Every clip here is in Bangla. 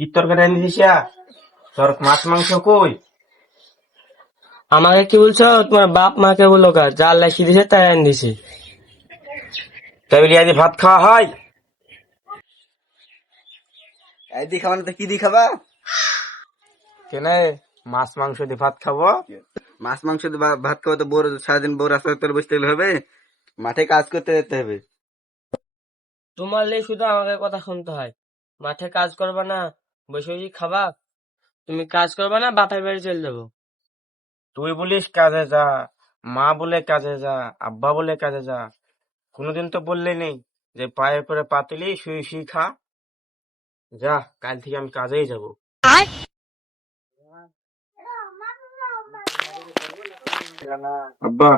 কি তরকারি আনি দিছিয়া তোর মাছ মাংস কই? আমাকে কি বলছো? তোমার বাপ মাকে বলো কা যা লেখি দিছে তাই আন দিছি তাই ভাত খাওয়া হয়? এই দি খাবা না তো কি দি খাবা? কেন? মাছ মাংস দিয়ে ভাত খাব? মাছ মাংস দিয়ে ভাত খাব তো বোর সারাদিন বউ রাস্তায় তোর বসতে হবে। মাঠে কাজ করতে যেতে হবে। তোমার লেগে শুধু আমাকে কথা শুনতে হয়। মাঠে কাজ করবা না বসে বসে খাবা। তুমি কাজ করবা না বাপের বাড়ি চলে যাব। তুই বলিস কাজে যা মা বলে কাজে যা আব্বা বলে কাজে যা। কোনোদিন তো বললে নেই যে পায়ের পরে পাতলি শুয়ে শুয়ে খা। যা কাল থেকে আমি কাজেই যাব। আব্বা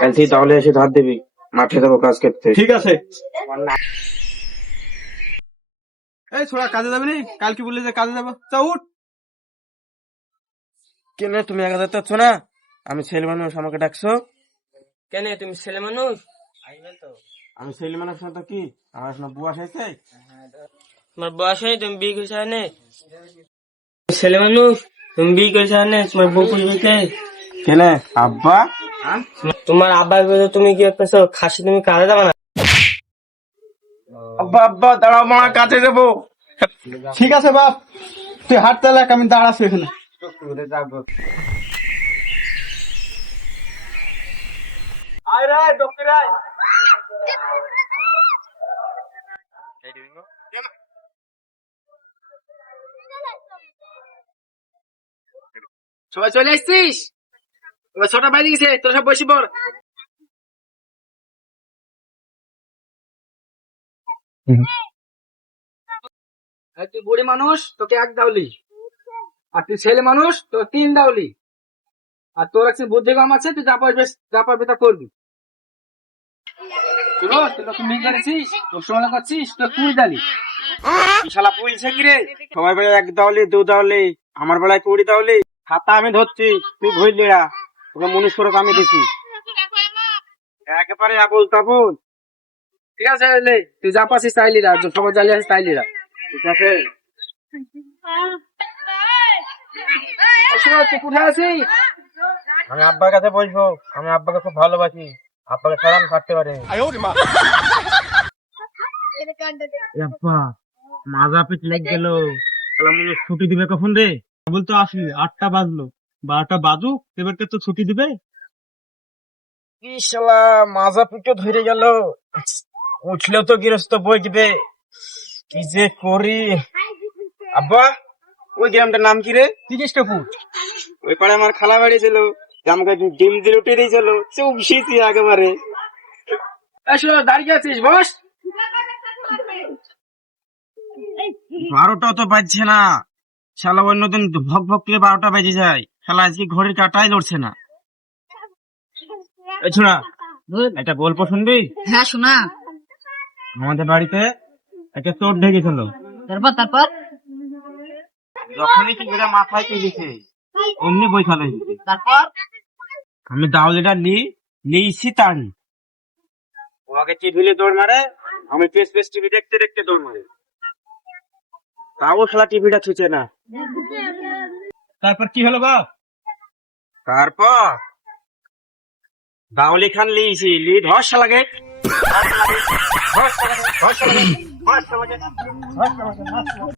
কাল থেকে তাহলে এসে ধার দিবি। মাঠে যাব কাজ করতে। ঠিক আছে। এই ছোড়া কাজে যাবি নি? কাল কি বললি যে কাজে যাব। চা উঠ। কেন তুমি একা যাচ্ছ না? আমি ছেলে মানুষ আমাকে ডাকছো? কেন তুমি ছেলে মানুষ? আমি ছেলে মানুষ না তো কি? আমার এখনও বুয়া হয়েছে তোমার বয়স হয়নি তুমি বিয়ে করেছ আনে ছেলে মানুষ তুমি বিয়ে করেছ আনে তোমার বউ করবে কে কেন আব্বা? তোমার আব্বার বিরুদ্ধে তুমি কি করছ খাসি তুমি কাজে যাবে না? আব্বা আব্বা দাঁড়াও মা কাজে যাব। ঠিক আছে বাপ। তুই হাট চালাক আমি দাঁড়াচ্ছি এখানে। আয় রে ডক্টর আয়। সবাই চলে এসছিস? ছোটা বাইরে গেছে তোরা সব বসি পড়। তুই বুড়ি মানুষ তোকে এক দাউলি আর তুই ছেলে মানুষ তোর তিন দাউলি আর তোর একদিন বুদ্ধি কম আছে তুই যা পারবি যা পারবি তা করবি। তুলো তুই তোকে মিল করেছিস তোর করছিস তোর কুড়ি দালি। শালা পুইলছে কি রে। সবাই বেলা এক দাওলি দু দাওলি আমার বেলায় কুড়ি দাওলি খাতা আমি ধরছি তুই ভুললি তোকে মনীষ করে আমি দিছি একেবারে আবুল তাবুল। ঠিক আছে লে, তুই যা পাচ্ছিস তাইলিরা সবাই জ্বালিয়ে আছে তাইলিরা ঠিক আছে। কোথায় আছিস? আমি আব্বার কাছে বসবো আমি আব্বাকে খুব ভালোবাসি। আব্বাকে ছাড়া আমি থাকতে পারি আব্বা মাজা পিঠ লেগ গেল। তাহলে ছুটি দিবে কখন রে? বলতো আসলি আটটা বাজলো। বারোটা বাজুক এবার তো ছুটি দিবে। কি শালা মাজা পিঠে ধরে গেল। উঠলেও তো গৃহস্থ বই দিবে। কি যে করি? আব্বা ওই গ্রামটার নাম কি রে? তিরিশটা ফুট ওই পাড়ে আমার খালা বাড়ি ছিল। আমাকে ডিম দিয়ে উঠে দিয়েছিল। চুপসিছি একেবারে। এসো দাঁড়িয়ে আছিস বস। বারোটা তো বাজছে না। শালা অন্যদিন ভক ভক করে বারোটা বেজে যায়। শালা আজকে ঘড়ির কাটাই লড়ছে না। এই ছোড়া একটা গল্প শুনবি? হ্যাঁ শোনা। আমাদের বাড়িতে একটা চোর ঢেকেছিল। তারপর তারপর? যখনই মাথায় অমনি হয়ে গেছে। তারপর? আমি দাওলিটা লি লিয়েছি তাড়ি ও আগে টিভিলে দৌড় মারে আমি পেস পেস টিভি দেখতে দেখতে দৌড় মারে। তাও শালা টিভিটা ছুঁচে না। তারপর কি হলো বাপ তারপর? দাওলি খান লিয়েছি লি ধস লাগে ধস লাগে ধস লাগে ধস লাগে ধস লাগে।